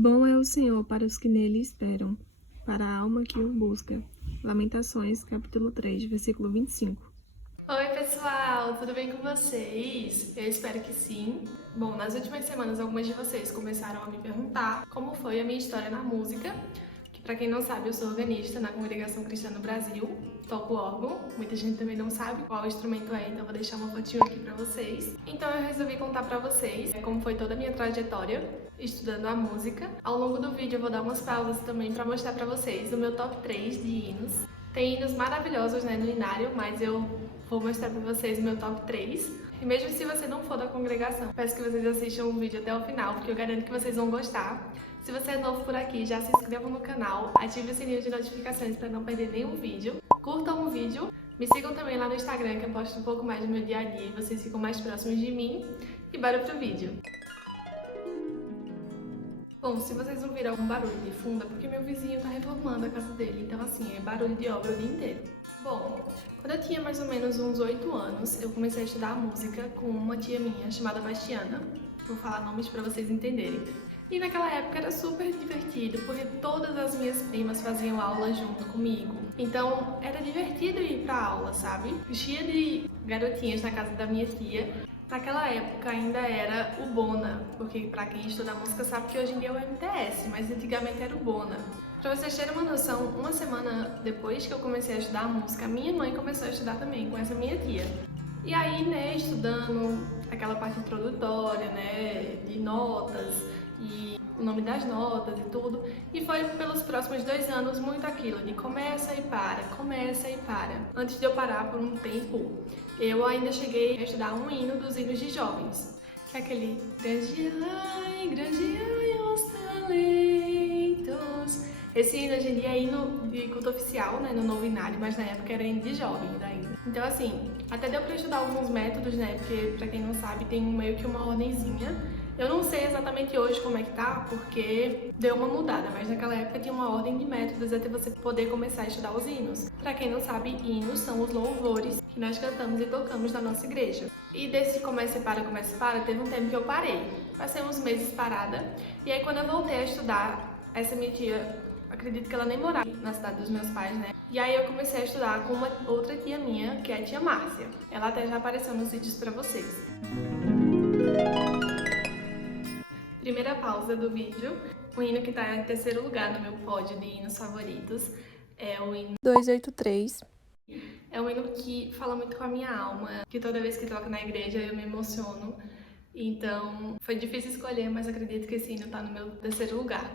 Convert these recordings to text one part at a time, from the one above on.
Bom é o Senhor para os que nele esperam, para a alma que o busca. Lamentações, capítulo 3, versículo 25. Oi pessoal, tudo bem com vocês? Eu espero que sim. Bom, nas últimas semanas algumas de vocês começaram a me perguntar como foi a minha história na música, que pra quem não sabe eu sou organista na Congregação Cristã no Brasil, toco órgão, muita gente também não sabe qual instrumento é, então eu vou deixar uma fotinho aqui pra vocês. Então eu resolvi contar pra vocês como foi toda a minha trajetória estudando a música. Ao longo do vídeo eu vou dar umas pausas também pra mostrar pra vocês o meu top 3 de hinos. Tem hinos maravilhosos, né, no inário, mas eu vou mostrar pra vocês o meu top 3. E mesmo se você não for da congregação, peço que vocês assistam o vídeo até o final, porque eu garanto que vocês vão gostar. Se você é novo por aqui, já se inscreva no canal, ative o sininho de notificações para não perder nenhum vídeo. Curtam o vídeo, me sigam também lá no Instagram, que eu posto um pouco mais do meu dia a dia e vocês ficam mais próximos de mim. E bora pro vídeo! Bom, se vocês ouviram algum barulho de fundo, é porque meu vizinho tá reformando a casa dele, então assim, é barulho de obra o dia inteiro. Bom, quando eu tinha mais ou menos uns 8 anos, eu comecei a estudar música com uma tia minha chamada Bastiana. Vou falar nomes pra vocês entenderem. E naquela época era super divertido, porque todas as minhas primas faziam aula junto comigo. Então era divertido ir pra aula, sabe? Cheia de garotinhas na casa da minha tia. Naquela época ainda era o Bona, porque pra quem estuda música sabe que hoje em dia é o MTS, mas antigamente era o Bona. Pra vocês terem uma noção, uma semana depois que eu comecei a estudar música, minha mãe começou a estudar também com essa minha tia. E aí, né, estudando aquela parte introdutória, né, de notas e o nome das notas e tudo. E foi pelos próximos 2 anos muito aquilo de começa e para, começa e para. Antes de eu parar por um tempo, eu ainda cheguei a estudar um hino dos hinos de jovens, que é aquele grande ai os talentos. Esse hino hoje em dia é hino de culto oficial, né, no novo inário, mas na época era hino de jovens ainda. Então assim, até deu pra estudar alguns métodos, né, porque pra quem não sabe tem meio que uma ordenzinha. Eu não sei exatamente hoje como é que tá, porque deu uma mudada, mas naquela época tinha uma ordem de métodos até você poder começar a estudar os hinos. Pra quem não sabe, hinos são os louvores que nós cantamos e tocamos na nossa igreja. E desse começa e para, teve um tempo que eu parei. Passei uns meses parada, e aí quando eu voltei a estudar, essa minha tia, acredito que ela nem morava na cidade dos meus pais, né? E aí eu comecei a estudar com uma outra tia minha, que é a tia Márcia. Ela até já apareceu nos vídeos pra vocês. Primeira pausa do vídeo, o hino que tá em terceiro lugar no meu pódio de hinos favoritos é o hino 283. É um hino que fala muito com a minha alma, que toda vez que toca na igreja eu me emociono. Então foi difícil escolher, mas acredito que esse hino tá no meu terceiro lugar.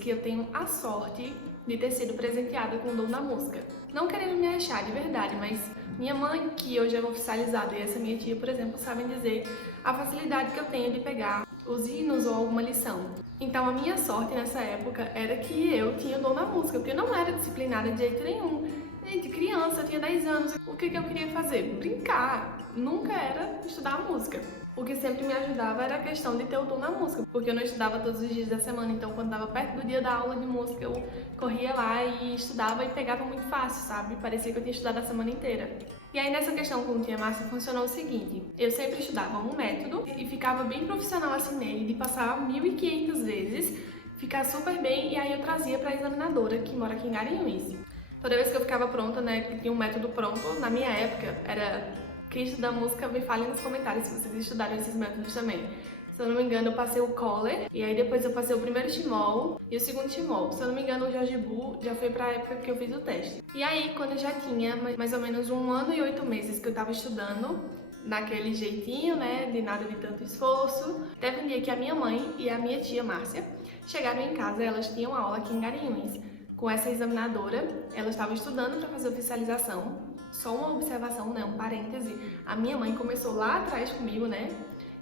Que eu tenho a sorte de ter sido presenteada com o dom da música. Não querendo me achar de verdade, mas minha mãe, que hoje é oficializada, e essa minha tia, por exemplo, sabem dizer a facilidade que eu tenho de pegar os hinos ou alguma lição. Então a minha sorte nessa época era que eu tinha o dom da música, porque eu não era disciplinada de jeito nenhum. Gente, criança, eu tinha 10 anos, o que eu queria fazer? Brincar, nunca era estudar música. O que sempre me ajudava era a questão de ter o dom na música, porque eu não estudava todos os dias da semana, então quando estava perto do dia da aula de música eu corria lá e estudava e pegava muito fácil, sabe? Parecia que eu tinha estudado a semana inteira. E aí nessa questão com o Tia Márcia funcionou o seguinte, eu sempre estudava um método e ficava bem profissional assim nele, de passar 1.500 vezes, ficar super bem, e aí eu trazia para a examinadora que mora aqui em Garanhuns. Toda vez que eu ficava pronta, né, que tinha um método pronto, na minha época, era Cristo da música, me falem nos comentários se vocês estudaram esses métodos também. Se eu não me engano, eu passei o Kohler, e aí depois eu passei o primeiro Shimoll e o segundo Shimoll. Se eu não me engano, o Jorge Bu já foi pra época que eu fiz o teste. E aí, quando eu já tinha mais ou menos 1 ano e 8 meses que eu tava estudando, naquele jeitinho, né, de nada de tanto esforço, teve um dia que a minha mãe e a minha tia Márcia chegaram em casa, elas tinham aula aqui em Garanhuns com essa examinadora, elas estavam estudando para fazer oficialização. Só uma observação, né, um parêntese, a minha mãe começou lá atrás comigo, né,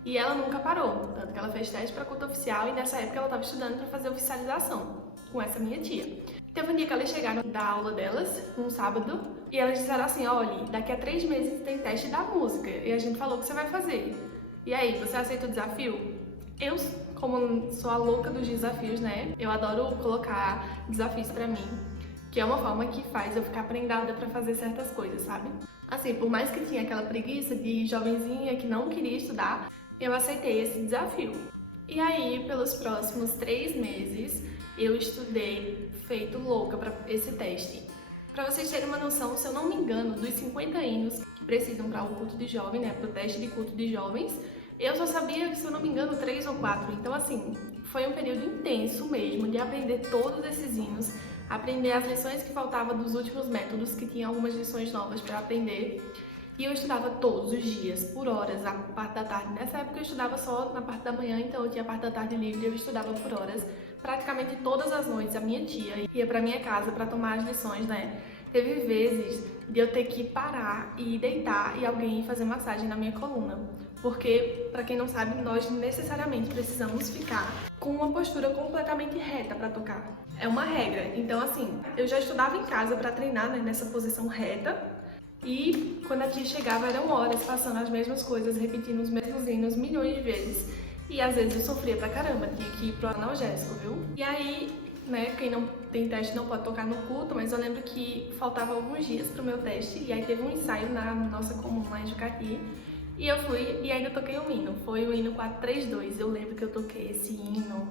e ela nunca parou, tanto que ela fez teste para culto oficial e nessa época ela estava estudando para fazer oficialização com essa minha tia. Teve um dia que elas chegaram da aula delas, um sábado, e elas disseram assim, olha, daqui a 3 meses tem teste da música, e a gente falou que você vai fazer. E aí, você aceita o desafio? Eu, como sou a louca dos desafios, né, eu adoro colocar desafios pra mim, que é uma forma que faz eu ficar prendada pra fazer certas coisas, sabe? Assim, por mais que tinha aquela preguiça de jovenzinha que não queria estudar, eu aceitei esse desafio. E aí, pelos próximos 3 meses, eu estudei feito louca para esse teste. Para vocês terem uma noção, se eu não me engano, dos 50 hinos que precisam para o culto de jovem, né, para o teste de culto de jovens, eu só sabia, se eu não me engano, 3 ou 4. Então, assim, foi um período intenso mesmo de aprender todos esses hinos, aprender as lições que faltavam dos últimos métodos, que tinha algumas lições novas para aprender. E eu estudava todos os dias, por horas, a parte da tarde. Nessa época eu estudava só na parte da manhã, então eu tinha a parte da tarde livre, eu estudava por horas. Praticamente todas as noites a minha tia ia pra minha casa para tomar as lições, né? Teve vezes de eu ter que parar e deitar e alguém fazer massagem na minha coluna. Porque, pra quem não sabe, nós necessariamente precisamos ficar com uma postura completamente reta para tocar. É uma regra. Então, assim, eu já estudava em casa para treinar, né, nessa posição reta. E quando a tia chegava eram horas passando as mesmas coisas, repetindo os mesmos hinos milhões de vezes. E às vezes eu sofria pra caramba, tinha que ir pro analgésico, viu? E aí, né, quem não tem teste não pode tocar no culto, mas eu lembro que faltavam alguns dias pro meu teste. E aí teve um ensaio na nossa comum lá em Jucati. E eu fui e ainda toquei um hino, foi o hino 432. Eu lembro que eu toquei esse hino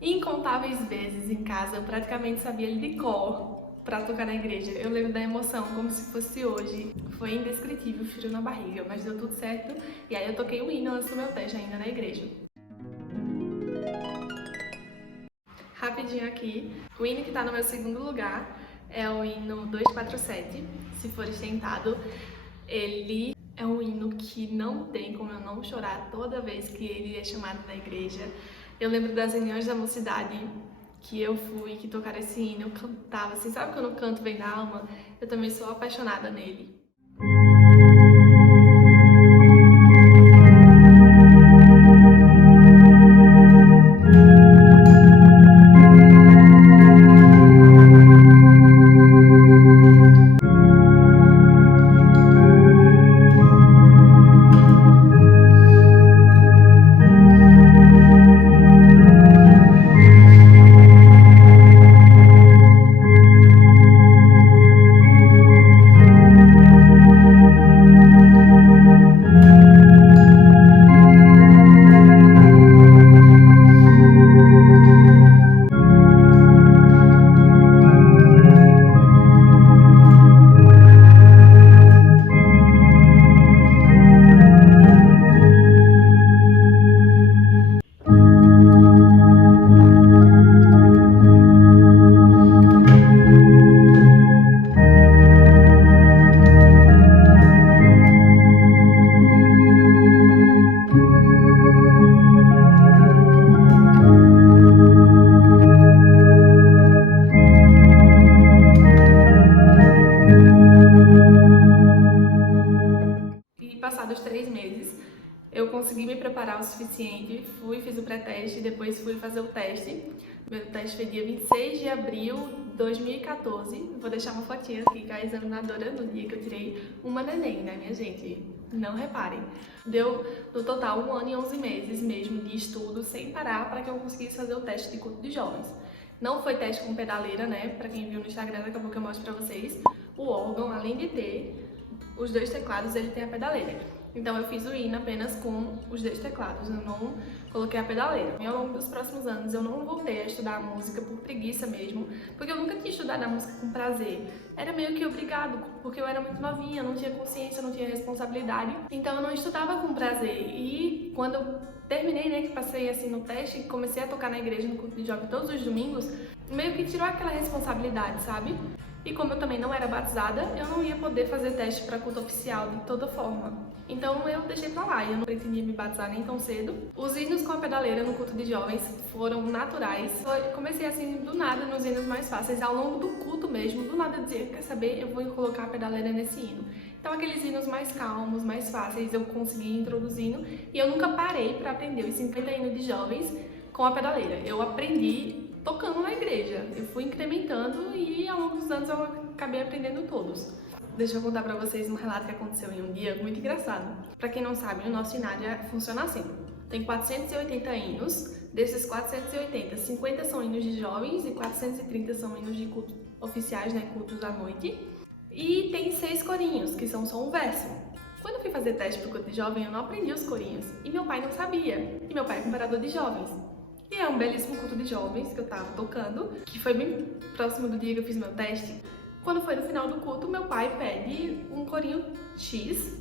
incontáveis vezes em casa, eu praticamente sabia ele de cor pra tocar na igreja. Eu lembro da emoção como se fosse hoje. Foi indescritível, frio na barriga, mas deu tudo certo. E aí eu toquei o hino antes do meu teste ainda na igreja. Rapidinho aqui, o hino que tá no meu segundo lugar é o hino 247, Se Fores Tentado. Ele é um hino que não tem como eu não chorar toda vez que ele é chamado na igreja. Eu lembro das reuniões da mocidade que eu fui, que tocaram esse hino, eu cantava, assim, sabe quando o canto vem da alma? Eu também sou apaixonada nele. Passados 3 meses, eu consegui me preparar o suficiente, fiz o pré-teste, depois fui fazer o teste. Meu teste foi dia 26 de abril de 2014. Vou deixar uma fotinha aqui com a examinadora no dia que eu tirei uma neném, né, minha gente? Não reparem. Deu, no total, 1 ano e 11 meses mesmo de estudo, sem parar, para que eu conseguisse fazer o teste de culto de jovens. Não foi teste com pedaleira, né? Para quem viu no Instagram, daqui a pouco eu mostro pra vocês. O órgão, além de ter os 2 teclados, ele tem a pedaleira. Então eu fiz o hino apenas com os 2 teclados, eu não coloquei a pedaleira. E ao longo dos próximos anos eu não voltei a estudar a música por preguiça mesmo, porque eu nunca tinha estudado a música com prazer. Era meio que obrigado, porque eu era muito novinha, não tinha consciência, não tinha responsabilidade, então eu não estudava com prazer. E quando eu terminei, né, que passei assim no teste, comecei a tocar na igreja no culto de jovem todos os domingos, meio que tirou aquela responsabilidade, sabe? E como eu também não era batizada, eu não ia poder fazer teste para culto oficial de toda forma. Então eu deixei pra lá, e eu não pretendia me batizar nem tão cedo. Os hinos com a pedaleira no culto de jovens foram naturais. Eu comecei assim do nada nos hinos mais fáceis, ao longo do culto mesmo, do nada eu dizia, quer saber, eu vou colocar a pedaleira nesse hino. Então aqueles hinos mais calmos, mais fáceis, eu consegui ir introduzindo, e eu nunca parei para aprender os 50 hinos de jovens com a pedaleira. Eu aprendi tocando na igreja, eu fui incrementando e ao longo dos anos eu acabei aprendendo todos. Deixa eu contar pra vocês um relato que aconteceu em um dia muito engraçado. Pra quem não sabe, o nosso Inário funciona assim. Tem 480 hinos, desses 480, 50 são hinos de jovens e 430 são hinos de culto oficiais, né, cultos à noite. E tem 6 corinhos, que são só um verso. Quando eu fui fazer teste pro culto de jovem, eu não aprendi os corinhos. E meu pai não sabia. E meu pai é comparador de jovens. E é um belíssimo culto de jovens que eu tava tocando, que foi bem próximo do dia que eu fiz meu teste. Quando foi no final do culto, meu pai pede um corinho X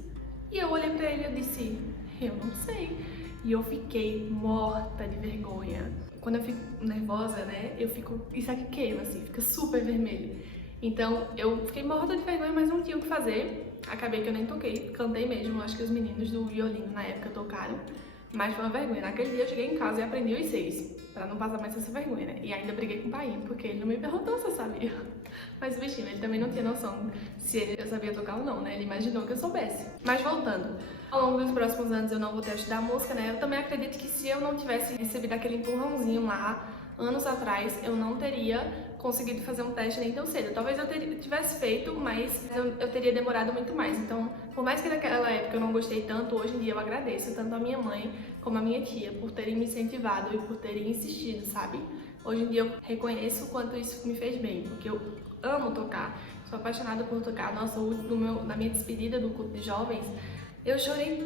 e eu olhei pra ele e disse, eu não sei. E eu fiquei morta de vergonha. Quando eu fico nervosa, né, isso aqui queima, assim, fica super vermelho. Então eu fiquei morta de vergonha, mas não tinha o que fazer. Acabei que eu nem toquei, cantei mesmo, acho que os meninos do violino na época tocaram. Mas foi uma vergonha. Naquele dia eu cheguei em casa e aprendi os 6, pra não passar mais essa vergonha, né? E ainda briguei com o pai, porque ele não me perguntou se eu sabia. Mas o bichinho, ele também não tinha noção se eu sabia tocar ou não, né? Ele imaginou que eu soubesse. Mas voltando, ao longo dos próximos anos eu não voltei a estudar música, né? Eu também acredito que se eu não tivesse recebido aquele empurrãozinho lá, anos atrás, eu não teria conseguido fazer um teste nem tão cedo. Talvez eu tivesse feito, mas eu teria demorado muito mais. Então, por mais que naquela época eu não gostei tanto, hoje em dia eu agradeço tanto a minha mãe como a minha tia por terem me incentivado e por terem insistido, sabe? Hoje em dia eu reconheço o quanto isso me fez bem, porque eu amo tocar, sou apaixonada por tocar. Nossa, na minha despedida do culto de jovens, eu chorei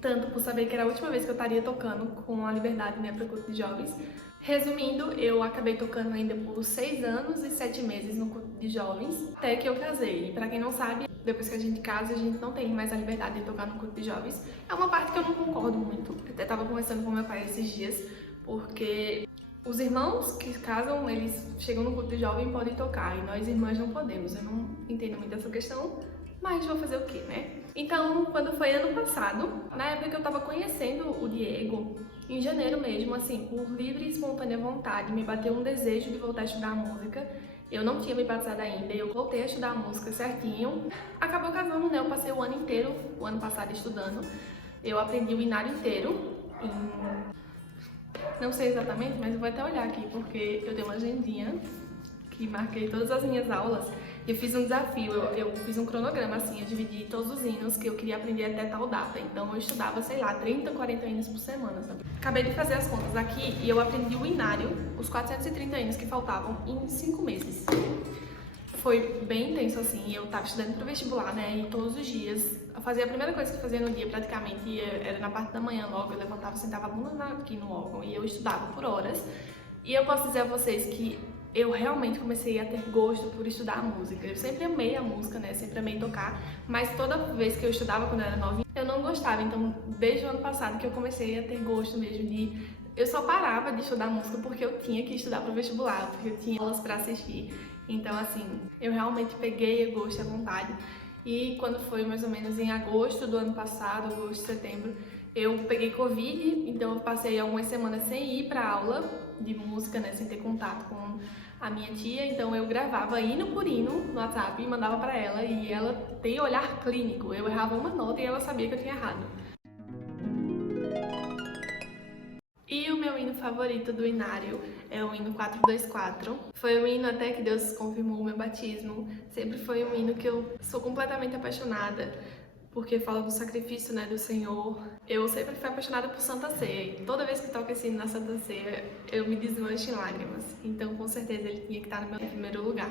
tanto por saber que era a última vez que eu estaria tocando com a Liberdade, né, para o culto de jovens. Resumindo, eu acabei tocando ainda por 6 anos e 7 meses no culto de jovens, até que eu casei. E pra quem não sabe, depois que a gente casa, a gente não tem mais a liberdade de tocar no culto de jovens. É uma parte que eu não concordo muito. Eu até tava conversando com meu pai esses dias, porque os irmãos que casam, eles chegam no culto de jovem e podem tocar, e nós irmãs não podemos. Eu não entendo muito essa questão, mas vou fazer o quê, né? Então, quando foi ano passado, na época que eu tava conhecendo o Diego, em janeiro mesmo, assim, por livre e espontânea vontade, me bateu um desejo de voltar a estudar música. Eu não tinha me batizado ainda, eu voltei a estudar música certinho. Acabou casando, né? Eu passei o ano inteiro, o ano passado, estudando. Eu aprendi o Inário inteiro não sei exatamente, mas eu vou até olhar aqui, porque eu tenho uma agendinha que marquei todas as minhas aulas. Eu fiz um desafio, eu fiz um cronograma, assim, eu dividi todos os hinos que eu queria aprender até tal data. Então eu estudava, sei lá, 30, 40 hinos por semana, sabe? Acabei de fazer as contas aqui e eu aprendi o Inário, os 430 hinos que faltavam, em 5 meses. Foi bem intenso, assim, eu tava estudando pro vestibular, né, e todos os dias, eu fazia a primeira coisa que eu fazia no dia, praticamente, era na parte da manhã logo, eu levantava, sentava a bunda aqui no órgão e eu estudava por horas. E eu posso dizer a vocês que eu realmente comecei a ter gosto por estudar música. Eu sempre amei a música, né? Sempre amei tocar, mas toda vez que eu estudava quando eu era novinha, eu não gostava. Então, desde o ano passado que eu comecei a ter gosto mesmo de... Eu só parava de estudar música porque eu tinha que estudar para o vestibular, porque eu tinha aulas para assistir. Então, assim, eu realmente peguei a gosto e a vontade. E quando foi mais ou menos em agosto do ano passado, agosto, setembro, eu peguei Covid, então eu passei algumas semanas sem ir para aula de música, né? Sem ter contato com a minha tia, então eu gravava hino por hino no WhatsApp e mandava pra ela, e ela tem olhar clínico, eu errava uma nota e ela sabia que eu tinha errado. E o meu hino favorito do Inário é o hino 424. Foi um hino até que Deus confirmou o meu batismo, sempre foi um hino que eu sou completamente apaixonada, porque fala do sacrifício, né, do Senhor. Eu sempre fui apaixonada por Santa Ceia, e toda vez que toco esse hino na Santa Ceia, eu me desmancho em lágrimas. Então, com certeza, ele tinha que estar no meu primeiro lugar.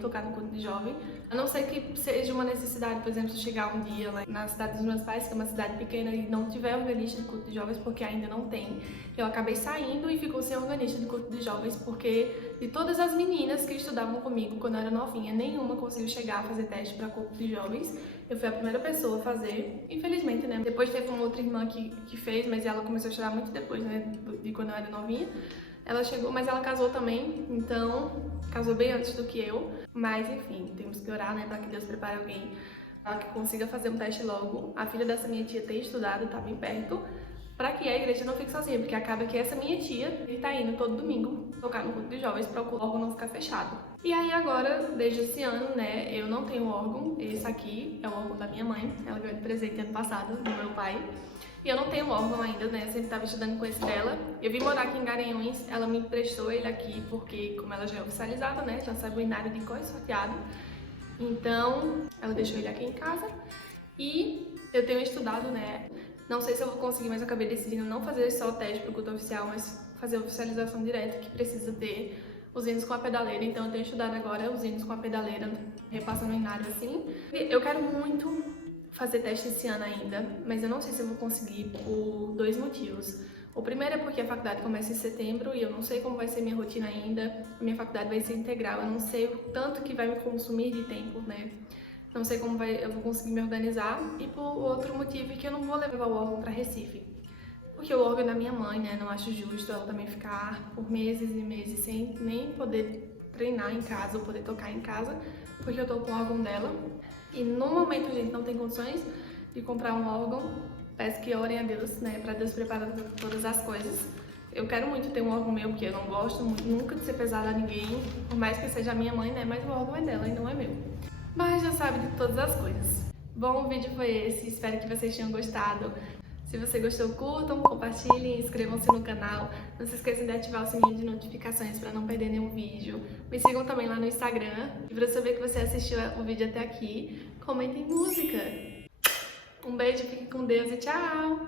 tocar no culto de jovem. A não ser que seja uma necessidade, por exemplo, se eu chegar um dia lá na cidade dos meus pais, que é uma cidade pequena, e não tiver organista de culto de jovens, porque ainda não tem. Eu acabei saindo e ficou sem organista de culto de jovens, porque de todas as meninas que estudavam comigo quando eu era novinha, nenhuma conseguiu chegar a fazer teste para culto de jovens. Eu fui a primeira pessoa a fazer, infelizmente, né? Depois teve uma outra irmã que fez, mas ela começou a estudar muito depois, né? De quando eu era novinha. Ela chegou, mas ela casou também, então casou bem antes do que eu. Mas enfim, temos que orar, né, para que Deus prepare alguém para que consiga fazer um teste logo. A filha dessa minha tia tem estudado, tá bem perto, para que a igreja não fique sozinha, porque acaba que essa minha tia tá indo todo domingo tocar no culto de jovens para o órgão não ficar fechado. E aí agora, desde esse ano, né, eu não tenho órgão. Esse aqui é o órgão da minha mãe, ela ganhou de presente ano passado do meu pai. E eu não tenho órgão ainda, né? Eu sempre estava estudando com esse dela. Eu vim morar aqui em Garanhuns, ela me emprestou ele aqui porque, como ela já é oficializada, né? Já sabe o inário de cor e sorteado. Então, ela deixou ele aqui em casa. E eu tenho estudado, né? Não sei se eu vou conseguir, mas eu acabei decidindo não fazer só o teste pro culto oficial, mas fazer a oficialização direta, que precisa ter os hinos com a pedaleira. Então eu tenho estudado agora os hinos com a pedaleira, repassando o inário assim. Eu quero muito fazer teste esse ano ainda, mas eu não sei se eu vou conseguir por dois motivos. O primeiro é porque a faculdade começa em setembro e eu não sei como vai ser minha rotina ainda. A minha faculdade vai ser integral, eu não sei o tanto que vai me consumir de tempo, né? Não sei como eu vou conseguir me organizar. E por outro motivo é que eu não vou levar o órgão para Recife. Porque o órgão é da minha mãe, né? Não acho justo ela também ficar por meses e meses sem nem poder treinar em casa ou poder tocar em casa, porque eu tô com o órgão dela. E no momento a gente não tem condições de comprar um órgão. Peço que orem a Deus, né, para Deus preparar todas as coisas. Eu quero muito ter um órgão meu, porque eu não gosto nunca de ser pesada a ninguém, por mais que seja a minha mãe, né, mas o órgão é dela e não é meu. Mas já sabe de todas as coisas. Bom, o vídeo foi esse, espero que vocês tenham gostado. Se você gostou, curtam, compartilhem, inscrevam-se no canal. Não se esqueçam de ativar o sininho de notificações para não perder nenhum vídeo. Me sigam também lá no Instagram. E para saber que você assistiu o vídeo até aqui, comentem música. Um beijo, fiquem com Deus e tchau!